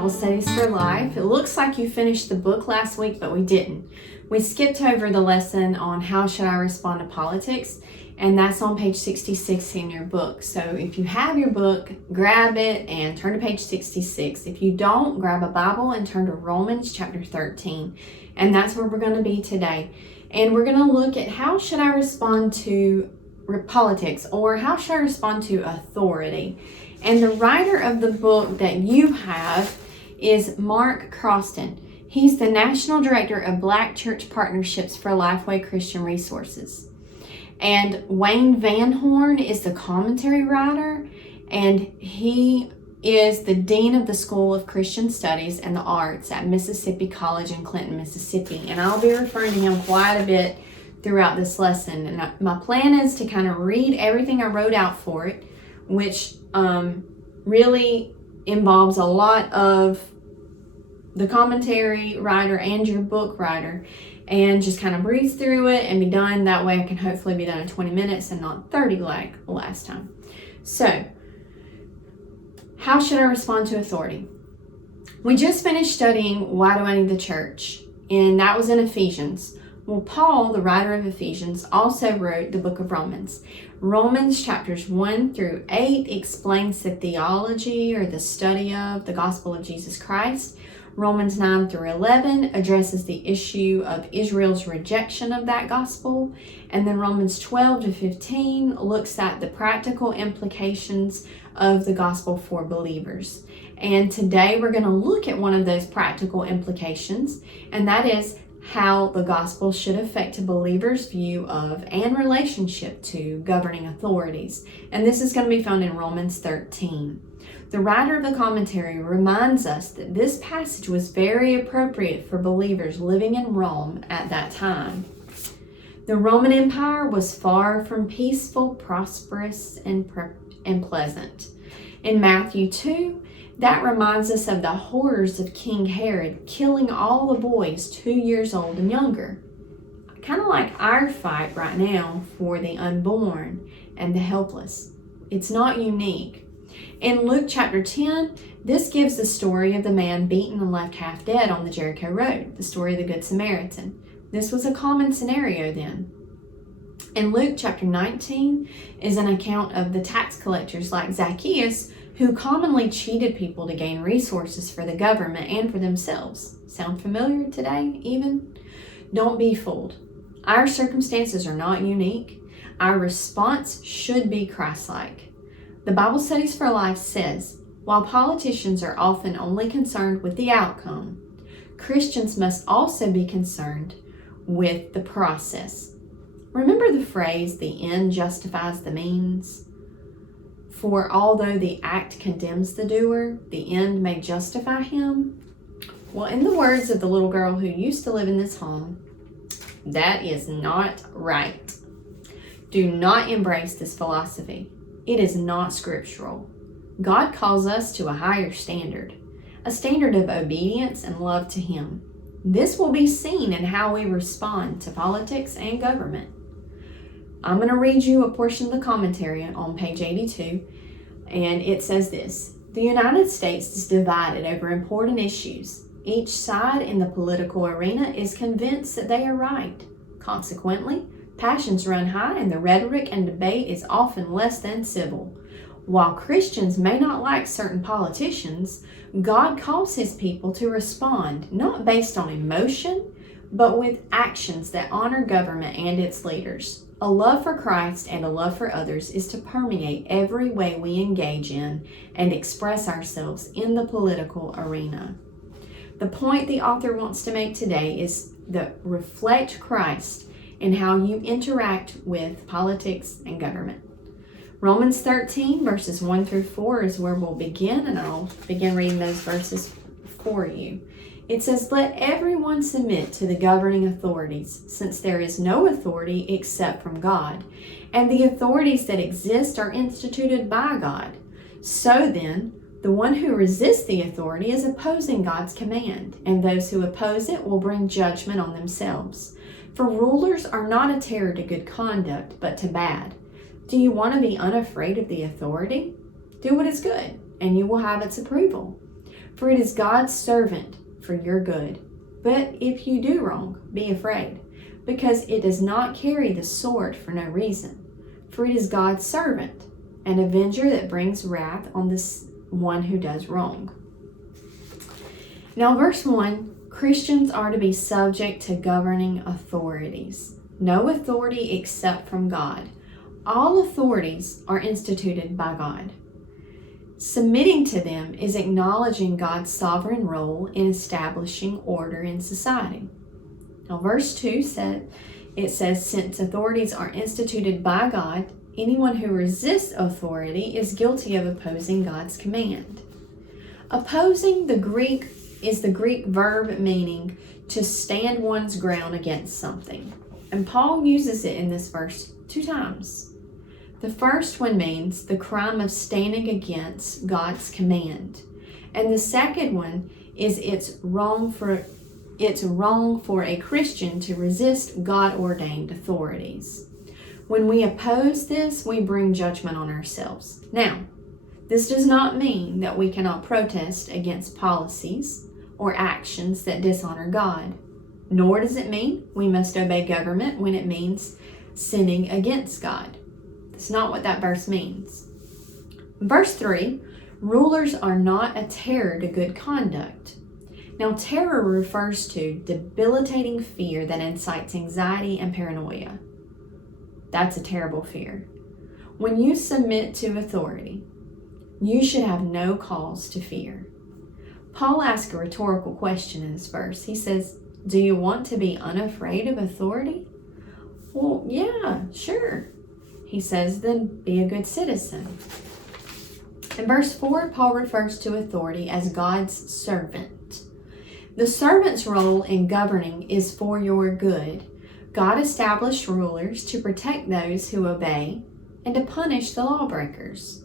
Bible Studies for Life. It looks like you finished the book last week, but we didn't. We skipped over the lesson on how should I respond to politics, and that's on page 66 in your book. So if you have your book, grab it and turn to page 66. If you don't, grab a Bible and turn to Romans chapter 13, and that's where we're going to be today. And we're going to look at how should I respond to politics, or how should I respond to authority. And the writer of the book that you have is Mark Croston. He's the National Director of Black Church Partnerships for Lifeway Christian Resources. And Wayne Van Horn is the commentary writer, and he is the Dean of the School of Christian Studies and the Arts at Mississippi College in Clinton, Mississippi. And I'll be referring to him quite a bit throughout this lesson. And my plan is to kind of read everything I wrote out for it, which really involves a lot of the commentary writer and your book writer, and just kind of breeze through it and be done. That way I can hopefully be done in 20 minutes and not 30 like last time. So, how should I respond to authority? We just finished studying Why Do I Need the Church? And that was in Ephesians. Well, Paul, the writer of Ephesians, also wrote the book of Romans. Romans chapters 1 through 8 explains the theology or the study of the gospel of Jesus Christ. Romans 9 through 11 addresses the issue of Israel's rejection of that gospel. And then Romans 12 to 15 looks at the practical implications of the gospel for believers. And today we're going to look at one of those practical implications, and that is how the gospel should affect a believer's view of and relationship to governing authorities. And this is going to be found in Romans 13. The writer of the commentary reminds us that this passage was very appropriate for believers living in Rome at that time. The Roman Empire was far from peaceful, prosperous, and pleasant. In Matthew 2, that reminds us of the horrors of King Herod killing all the boys 2 years old and younger. Kind of like our fight right now for the unborn and the helpless. It's not unique. In Luke chapter 10, this gives the story of the man beaten and left half dead on the Jericho road, the story of the Good Samaritan. This was a common scenario then. In Luke chapter 19 is an account of the tax collectors like Zacchaeus, who commonly cheated people to gain resources for the government and for themselves. Sound familiar today even? Don't be fooled. Our circumstances are not unique. Our response should be Christ-like. The Bible Studies for Life says, while politicians are often only concerned with the outcome, Christians must also be concerned with the process. Remember the phrase, the end justifies the means? For although the act condemns the doer, the end may justify him. Well, in the words of the little girl who used to live in this home, that is not right. Do not embrace this philosophy. It is not scriptural. God calls us to a higher standard, a standard of obedience and love to Him. This will be seen in how we respond to politics and government. I'm going to read you a portion of the commentary on page 82, and it says this: the United States is divided over important issues. Each side in the political arena is convinced that they are right. Consequently, passions run high and the rhetoric and debate is often less than civil. While Christians may not like certain politicians, God calls His people to respond not based on emotion, but with actions that honor government and its leaders. A love for Christ and a love for others is to permeate every way we engage in and express ourselves in the political arena. The point the author wants to make today is that reflect Christ in how you interact with politics and government. Romans 13 verses 1 through 4 is where we'll begin, and I'll begin reading those verses for you. It says, let everyone submit to the governing authorities, since there is no authority except from God, and the authorities that exist are instituted by God. So then, the one who resists the authority is opposing God's command, and those who oppose it will bring judgment on themselves. For rulers are not a terror to good conduct, but to bad. Do you want to be unafraid of the authority? Do what is good, and you will have its approval. For it is God's servant for your good. But if you do wrong, be afraid, because it does not carry the sword for no reason. For it is God's servant, an avenger that brings wrath on this one who does wrong. Now, verse 1, Christians are to be subject to governing authorities. No authority except from God. All authorities are instituted by God. Submitting to them is acknowledging God's sovereign role in establishing order in society. Now, verse 2 says, since authorities are instituted by God, anyone who resists authority is guilty of opposing God's command. Opposing is the Greek verb meaning to stand one's ground against something. And Paul uses it in this verse 2 times. The first one means the crime of standing against God's command. And the second one is it's wrong for a Christian to resist God-ordained authorities. When we oppose this, we bring judgment on ourselves. Now, this does not mean that we cannot protest against policies or actions that dishonor God, nor does it mean we must obey government when it means sinning against God. That's not what that verse means. Verse 3, rulers are not a terror to good conduct. Now, terror refers to debilitating fear that incites anxiety and paranoia. That's a terrible fear. When you submit to authority, you should have no cause to fear. Paul asks a rhetorical question in this verse. He says, do you want to be unafraid of authority? Well, yeah, sure. He says, then be a good citizen. In verse 4, Paul refers to authority as God's servant. The servant's role in governing is for your good. God established rulers to protect those who obey and to punish the lawbreakers.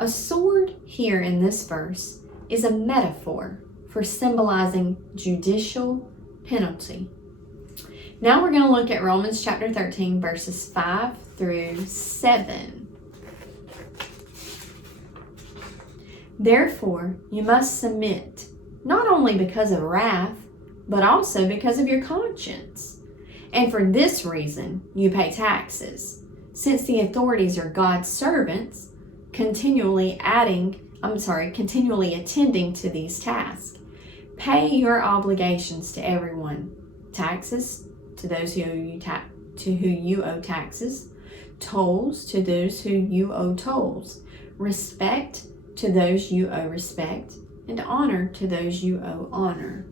A sword here in this verse is a metaphor for symbolizing judicial penalty. Now we're going to look at Romans chapter 13, verses 5 through 7. Therefore, you must submit, not only because of wrath, but also because of your conscience. And for this reason, you pay taxes, since the authorities are God's servants, continually attending to these tasks. Pay your obligations to everyone. Taxes to those who you owe taxes, tolls to those who you owe tolls, respect to those you owe respect, and honor to those you owe honor.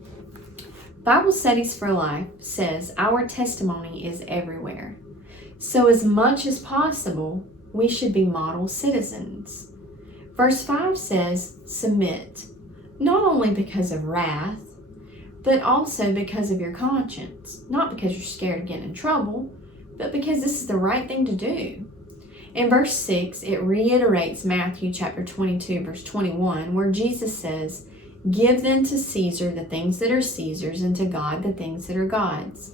Bible Studies for Life says our testimony is everywhere. So as much as possible, we should be model citizens. Verse 5 says, submit, not only because of wrath, but also because of your conscience. Not because you're scared of getting in trouble, but because this is the right thing to do. In verse 6, it reiterates Matthew chapter 22, verse 21, where Jesus says, give then to Caesar the things that are Caesar's, and to God the things that are God's.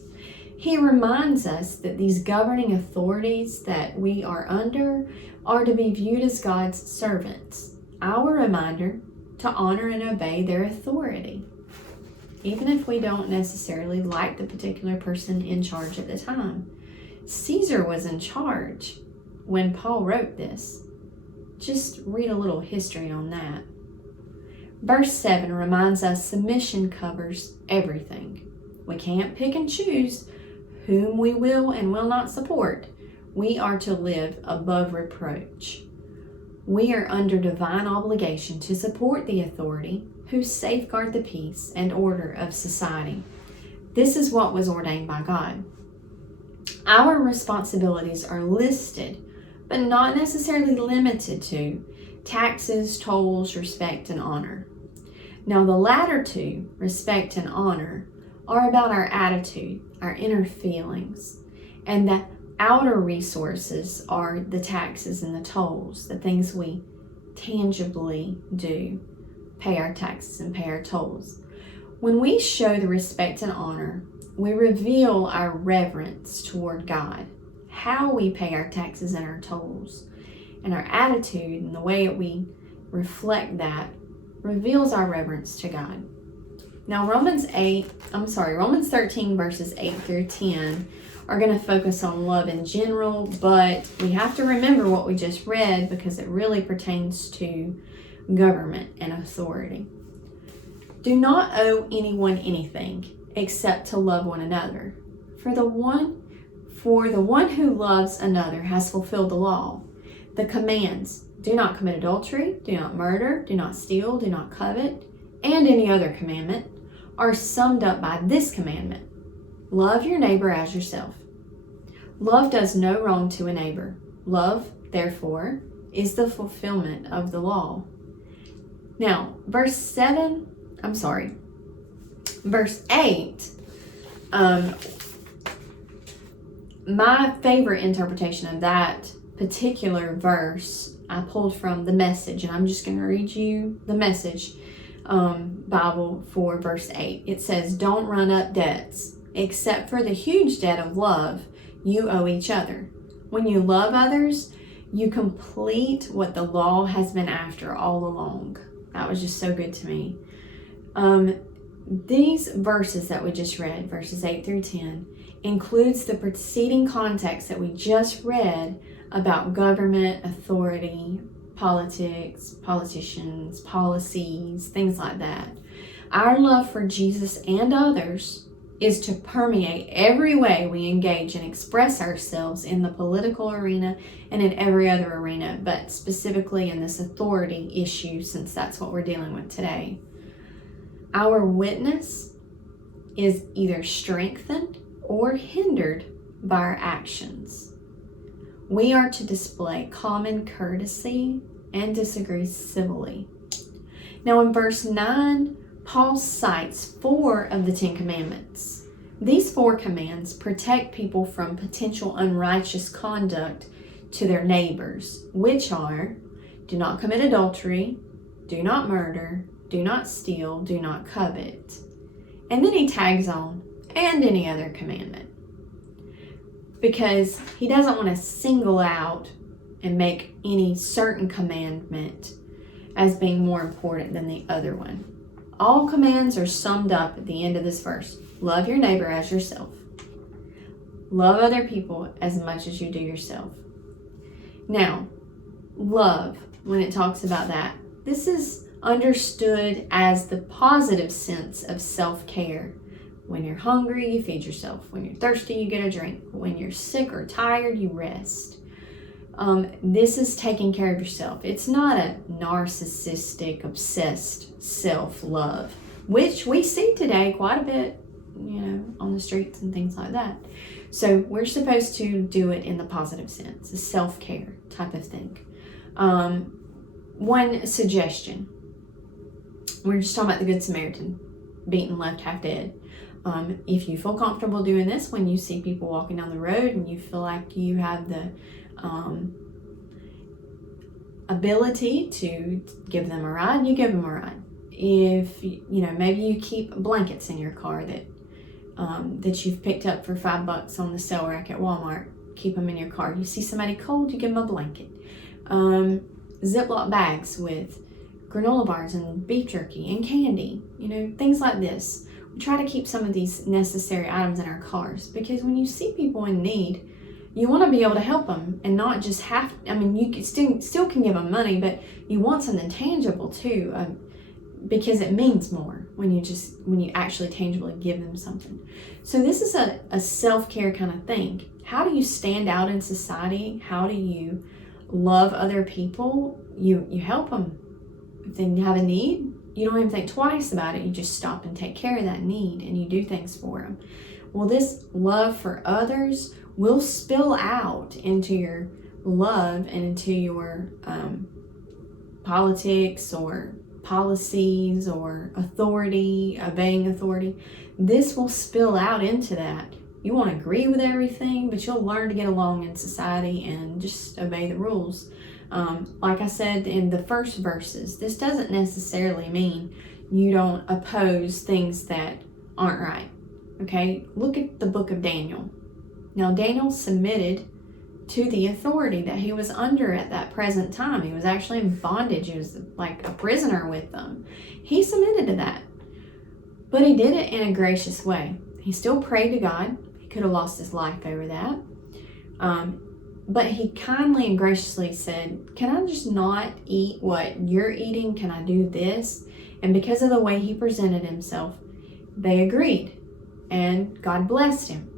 He reminds us that these governing authorities that we are under are to be viewed as God's servants. Our reminder to honor and obey their authority, even if we don't necessarily like the particular person in charge at the time. Caesar was in charge when Paul wrote this. Just read a little history on that. Verse 7 reminds us submission covers everything. We can't pick and choose whom we will and will not support. We are to live above reproach. We are under divine obligation to support the authority who safeguard the peace and order of society. This is what was ordained by God. Our responsibilities are listed, but not necessarily limited to taxes, tolls, respect, and honor. Now, the latter two, respect and honor, are about our attitude, our inner feelings, and the outer resources are the taxes and the tolls, the things we tangibly do, pay our taxes and pay our tolls. When we show the respect and honor, we reveal our reverence toward God, how we pay our taxes and our tolls, and our attitude and the way we reflect that reveals our reverence to God. Now, Romans 13 verses 8 through 10 are going to focus on love in general, but we have to remember what we just read because it really pertains to government and authority. Do not owe anyone anything except to love one another. For the one who loves another has fulfilled the law. The commands, do not commit adultery, do not murder, do not steal, do not covet, and any other commandment, are summed up by this commandment: love your neighbor as yourself. Love does no wrong to a neighbor. Love, therefore, is the fulfillment of the law. Now, verse 8, my favorite interpretation of that particular verse I pulled from the Message, and I'm just going to read you the Message Bible for verse 8. It says, don't run up debts, except for the huge debt of love you owe each other. When you love others, you complete what the law has been after all along. That was just so good to me. These verses that we just read, verses 8 through 10, includes the preceding context that we just read about government, authority, politics, politicians, policies, things like that. Our love for Jesus and others is to permeate every way we engage and express ourselves in the political arena and in every other arena, but specifically in this authority issue, since that's what we're dealing with today. Our witness is either strengthened or hindered by our actions. We are to display common courtesy and disagree civilly. Now in verse 9, Paul cites 4 of the 10 commandments. These 4 commands protect people from potential unrighteous conduct to their neighbors, which are: do not commit adultery, do not murder, do not steal, do not covet. And then he tags on, and any other commandment, because he doesn't want to single out and make any certain commandment as being more important than the other one. All commands are summed up at the end of this verse. Love your neighbor as yourself. Love other people as much as you do yourself. Now, love, when it talks about that, this is understood as the positive sense of self-care. When you're hungry, you feed yourself. When you're thirsty, you get a drink. When you're sick or tired, you rest. This is taking care of yourself. It's not a narcissistic, obsessed self-love, which we see today quite a bit, on the streets and things like that. So we're supposed to do it in the positive sense, a self-care type of thing. One suggestion. We're just talking about the Good Samaritan, beaten, left half dead. If you feel comfortable doing this when you see people walking down the road and you feel like you have the ability to give them a ride, you give them a ride. If maybe you keep blankets in your car that you've picked up for $5 on the sale rack at Walmart, keep them in your car. You see somebody cold, you give them a blanket. Ziploc bags with granola bars and beef jerky and candy, things like this. We try to keep some of these necessary items in our cars, because when you see people in need, you want to be able to help them and not just you can still can give them money, but you want something tangible too, because it means more when you actually tangibly give them something. So this is a self-care kind of thing. How do you stand out in society? How do you love other people? You help them. If they have a need, you don't even think twice about it. You just stop and take care of that need, and you do things for them. Well, this love for others will spill out into your love and into your politics or policies or authority, obeying authority. This will spill out into that. You won't agree with everything, but you'll learn to get along in society and just obey the rules. Like I said in the first verses, this doesn't necessarily mean you don't oppose things that aren't right. Okay, look at the book of Daniel. Now, Daniel submitted to the authority that he was under at that present time. He was actually in bondage. He was like a prisoner with them. He submitted to that. But he did it in a gracious way. He still prayed to God. He could have lost his life over that. But he kindly and graciously said, can I just not eat what you're eating? Can I do this? And because of the way he presented himself, they agreed. And God blessed him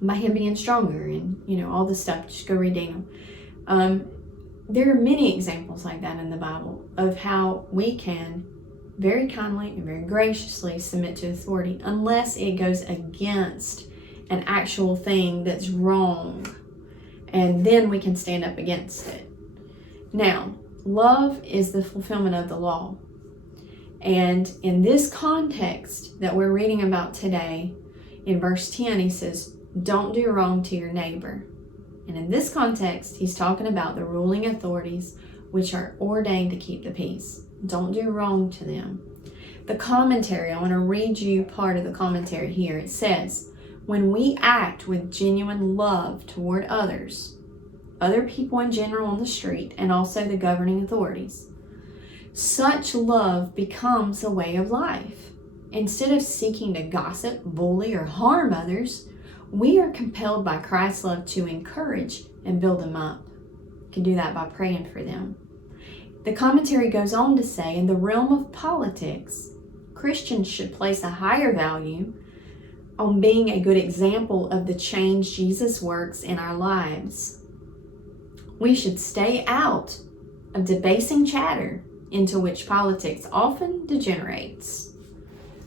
by him being stronger and, all the stuff. Just go read Daniel. There are many examples like that in the Bible of how we can very kindly and very graciously submit to authority unless it goes against an actual thing that's wrong. And then we can stand up against it. Now, love is the fulfillment of the law. And in this context that we're reading about today, in verse 10, he says, don't do wrong to your neighbor. And in this context, he's talking about the ruling authorities which are ordained to keep the peace. Don't do wrong to them. The commentary, I want to read you part of the commentary here. It says, when we act with genuine love toward others, other people in general on the street, and also the governing authorities, such love becomes a way of life. Instead of seeking to gossip, bully, or harm others, we are compelled by Christ's love to encourage and build them up. You can do that by praying for them. The commentary goes on to say, in the realm of politics, Christians should place a higher value on being a good example of the change Jesus works in our lives. We should stay out of debasing chatter into which politics often degenerates.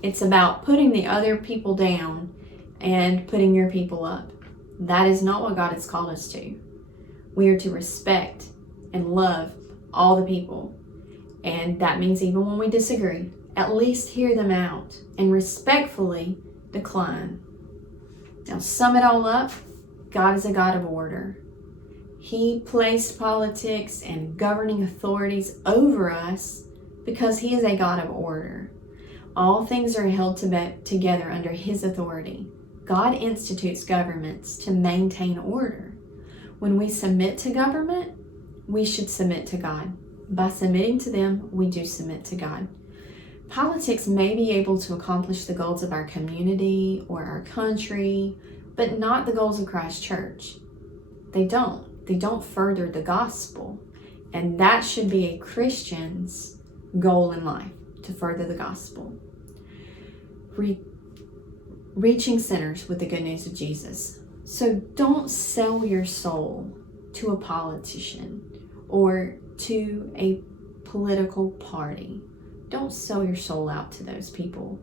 It's about putting the other people down and putting your people up. That is not what God has called us to. We are to respect and love all the people. And that means even when we disagree, at least hear them out and respectfully decline. Now, sum it all up, God is a God of order. He placed politics and governing authorities over us because he is a God of order. All things are held together under his authority. God institutes governments to maintain order. When we submit to government, we should submit to God. By submitting to them, we do submit to God. Politics may be able to accomplish the goals of our community or our country, but not the goals of Christ's church. They don't further the gospel. And that should be a Christian's goal in life, to further the gospel. Reaching sinners with the good news of Jesus. So don't sell your soul to a politician or to a political party. Don't sell your soul out to those people.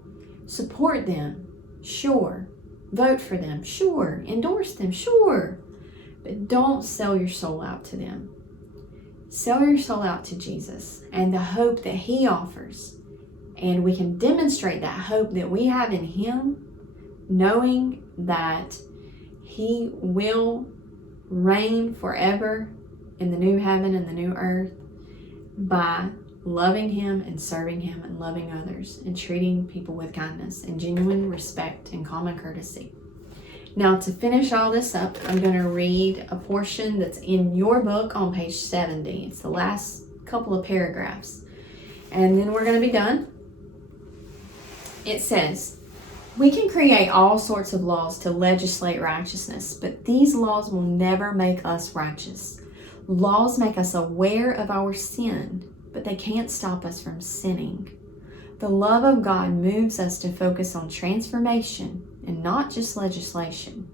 Support them, sure. Vote for them, sure. Endorse them, sure. But don't sell your soul out to them. Sell your soul out to Jesus and the hope that he offers. And we can demonstrate that hope that we have in him, knowing that he will reign forever in the new heaven and the new earth by loving him and serving him and loving others and treating people with kindness and genuine respect and common courtesy. Now, to finish all this up, I'm going to read a portion that's in your book on page 70. It's the last couple of paragraphs. And then we're going to be done. It says, we can create all sorts of laws to legislate righteousness, but these laws will never make us righteous. Laws make us aware of our sin, but they can't stop us from sinning. The love of God moves us to focus on transformation and not just legislation.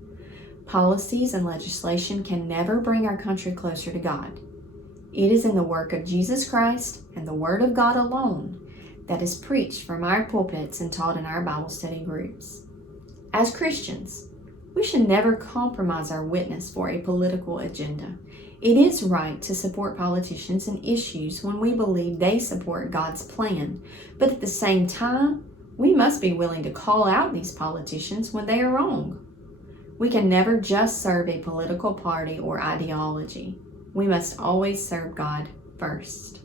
Policies and legislation can never bring our country closer to God. It is in the work of Jesus Christ and the Word of God alone that is preached from our pulpits and taught in our Bible study groups. As Christians, we should never compromise our witness for a political agenda. It is right to support politicians and issues when we believe they support God's plan, but at the same time, we must be willing to call out these politicians when they are wrong. We can never just serve a political party or ideology. We must always serve God first.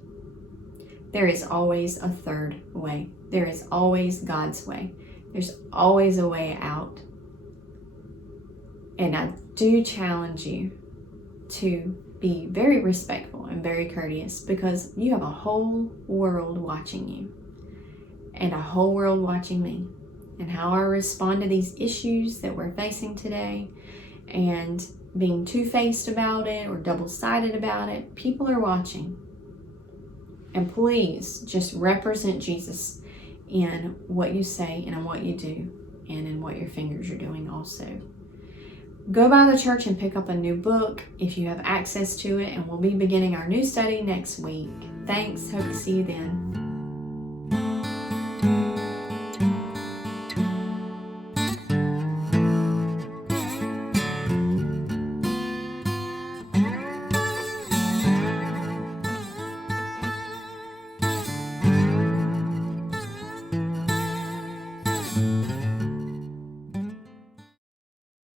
There is always a third way. There is always God's way. There's always a way out. And I do challenge you to be very respectful and very courteous, because you have a whole world watching you and a whole world watching me, and how I respond to these issues that we're facing today and being two-faced about it or double-sided about it. People are watching. And please just represent Jesus in what you say and in what you do and in what your fingers are doing also. Go by the church and pick up a new book if you have access to it, and we'll be beginning our new study next week. Thanks. Hope to see you then.